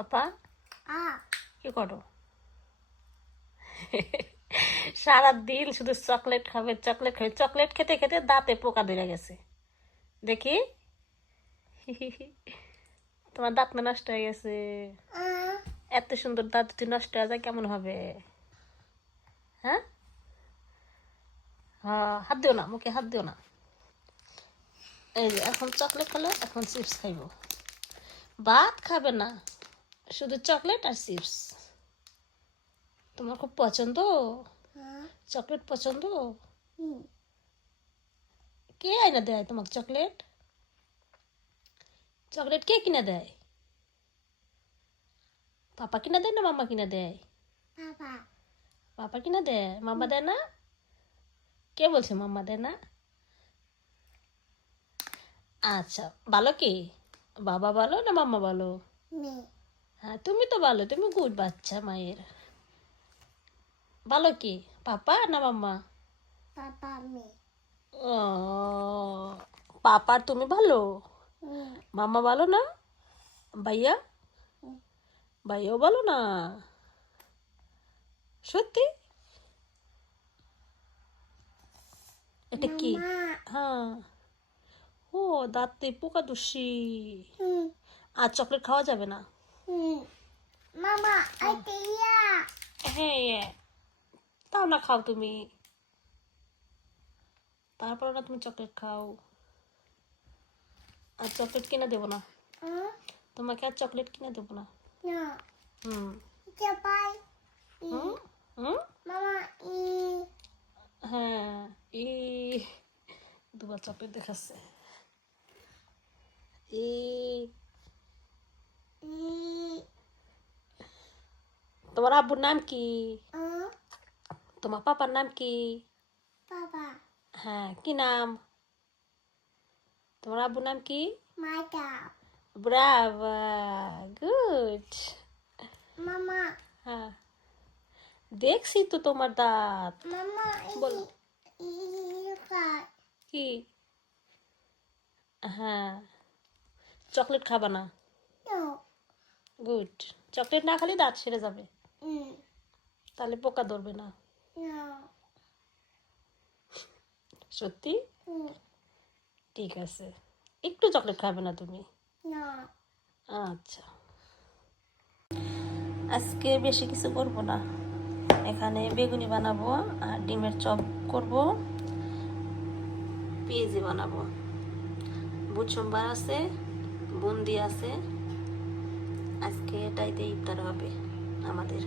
পাপা কি করো? সারাদিন শুধু চকলেট খাবে, চকলেট খাবে, চকলেট খেতে খেতে দাঁতে পোকা ধরে গেছে। দেখি তোমার দাঁত না নষ্ট হয়ে গেছে। এত সুন্দর দাঁত যদি নষ্ট হয়ে যায় কেমন হবে? হ্যাঁ, হাত দিও না, মুখে হাত দিও না। এই যে এখন চকলেট খেলো, এখন চিপস খাইব। ভাত খাবে না, শুধু চকলেট আর চিপস। তোমার খুব পছন্দ চকলেট? পছন্দ? কে আইনা দেয় তোমাকে চকলেট? চকলেট কে কিনে দেয়? পাপা কিনা দেয় না মাম্মা কিনা দেয়? পাপা কিনা দেয়, মাম্মা দেয় না? কে বলছে মাম্মা দেয় না? আচ্ছা, ভালো কি? বাবা ভালো না মাম্মা ভালো? হ্যাঁ, তুমি তো ভালো, তুমি গুড বাচ্চা মায়ের। ভালো কি, পাপা না মাম্মা? ও, পাপা আর তুমি ভালো? মাম্মা ভালো না? ভাইয়া? ভাইয়াও ভালো না? সত্যি? এটা কি? হ্যাঁ। ও, দাঁতে পোকা দোষী। আর চকলেট খাওয়া যাবে না? হ্যাঁ, তাও না খাও তুমি, তারপর না তুমি চকলেট খাও। আর চকলেট কিনে দেবো না তোমাকে, আর চকলেট কিনে দেবো না। হুম হুম হুম হ্যাঁ, ই দুবার চকলেট দেখাচ্ছে। ই তোমার আব্বুর নাম কি? তোমার পাপার নাম কি? হ্যাঁ, কি নাম? তোমার আব্বুর নাম কি? ব্রাভা, গুড। হ্যাঁ, দেখছি তো তোমার দাঁত। বলো কি? হ্যাঁ, চকলেট খাবা না? গুড। চকলেট না খালি দাঁত সেরে যাবে, তাহলে পোকা ধরবে না। সত্যি? ঠিক আছে, একটু চকলেট খাবে না তুমি? আচ্ছা, আজকে বেশি কিছু করবো না, এখানে বেগুনি বানাবো আর ডিমের চপ করব, পেঁয়াজি বানাবো, বুট সোমবার আছে, বুন্দি আছে, আজকে এটাই দিয়ে ইফতার হবে আমাদের।